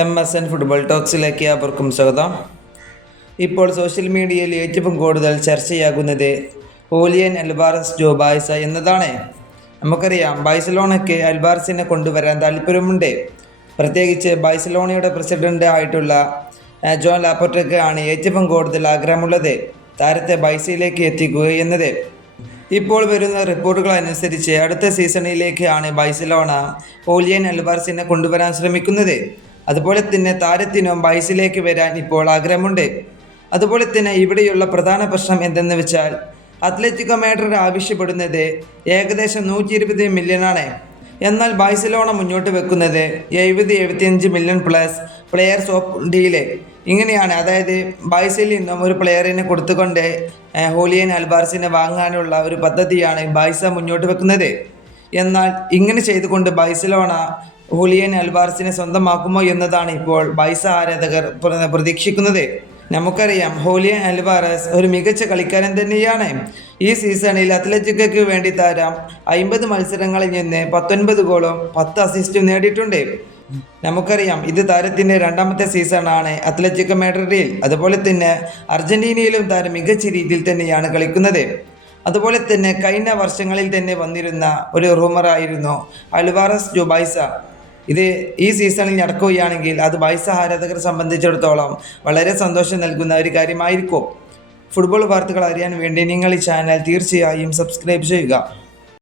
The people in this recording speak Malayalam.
MSN ഫുട്ബോൾ ടോക്സിലേക്ക് അവർക്കും സ്വാഗതം. ഇപ്പോൾ സോഷ്യൽ മീഡിയയിൽ ഏറ്റവും കൂടുതൽ ചർച്ചയാകുന്നത് ഹൂലിയൻ അൽവാരസ് ജോ ബാഴ്സ എന്നതാണ്. നമുക്കറിയാം, ബാഴ്സലോണയ്ക്ക് അൽവാരസിനെ കൊണ്ടുവരാൻ താല്പര്യമുണ്ട്. പ്രത്യേകിച്ച് ബാഴ്സലോണയുടെ പ്രസിഡന്റ് ആയിട്ടുള്ള ജോൺ ലാപ്പോർട്ടയ്ക്ക് ആണ് ഏറ്റവും കൂടുതൽ ആഗ്രഹമുള്ളത് താരത്തെ ബാഴ്സയിലേക്ക് എത്തിക്കുക എന്നത്. ഇപ്പോൾ വരുന്ന റിപ്പോർട്ടുകൾ അനുസരിച്ച് അടുത്ത സീസണിലേക്ക് ആണ് ബാഴ്സലോണ ഹൂലിയൻ അൽവാരസിനെ കൊണ്ടുവരാൻ ശ്രമിക്കുന്നത്. അതുപോലെ തന്നെ താരത്തിനും ബാഴ്സയിലേക്ക് വരാൻ ഇപ്പോൾ ആഗ്രഹമുണ്ട്. അതുപോലെ തന്നെ ഇവിടെയുള്ള പ്രധാന പ്രശ്നം എന്തെന്ന് വെച്ചാൽ, അത്ലറ്റിക്കോ മാഡ്രിഡ് ആവശ്യപ്പെടുന്നത് ഏകദേശം 120 മില്യണാണ്. എന്നാൽ ബാഴ്സലോണ മുന്നോട്ട് വെക്കുന്നത് 70-75 million plus players of deal ഇങ്ങനെയാണ്. അതായത് ബാഴ്സയിൽ നിന്നും ഒരു പ്ലെയറിനെ കൊടുത്തുകൊണ്ട് ഹൂലിയൻ അൽവാരസിനെ വാങ്ങാനുള്ള ഒരു പദ്ധതിയാണ് ബാഴ്സ മുന്നോട്ട് വെക്കുന്നത്. എന്നാൽ ഇങ്ങനെ ചെയ്തുകൊണ്ട് ബാഴ്സലോണ ഹൂലിയൻ അൽവാരസിനെ സ്വന്തമാക്കുമോ എന്നതാണ് ഇപ്പോൾ ബാഴ്സ ആരാധകർ പ്രതീക്ഷിക്കുന്നത്. നമുക്കറിയാം, ഹൂലിയൻ അൽവാരസ് ഒരു മികച്ച കളിക്കാരൻ തന്നെയാണ്. ഈ സീസണിൽ അത്ലറ്റിക്കോയ്ക്ക് വേണ്ടി താരം 50 മത്സരങ്ങളിൽ നിന്ന് 19 ഗോളും 10 അസിസ്റ്റും നേടിയിട്ടുണ്ട്. നമുക്കറിയാം, ഇത് താരത്തിൻ്റെ രണ്ടാമത്തെ സീസണാണ് അത്ലറ്റിക്കോ മാഡ്രിഡിൽ. അതുപോലെ തന്നെ അർജന്റീനയിലും താരം മികച്ച രീതിയിൽ തന്നെയാണ് കളിക്കുന്നത്. അതുപോലെ തന്നെ കഴിഞ്ഞ വർഷങ്ങളിൽ തന്നെ വന്നിരുന്ന ഒരു റൂമറായിരുന്നു അൽവാരസ് ജോ ബാഴ്സ. ഇത് ഈ സീസണിൽ നടക്കുകയാണെങ്കിൽ അത് ബാഴ്സ ആരാധകരെ സംബന്ധിച്ചിടത്തോളം വളരെ സന്തോഷം നൽകുന്ന ഒരു കാര്യമായിരിക്കും. ഫുട്ബോൾ വാർത്തകൾ അറിയാൻ വേണ്ടി നിങ്ങൾ ഈ ചാനൽ തീർച്ചയായും സബ്സ്ക്രൈബ് ചെയ്യുക.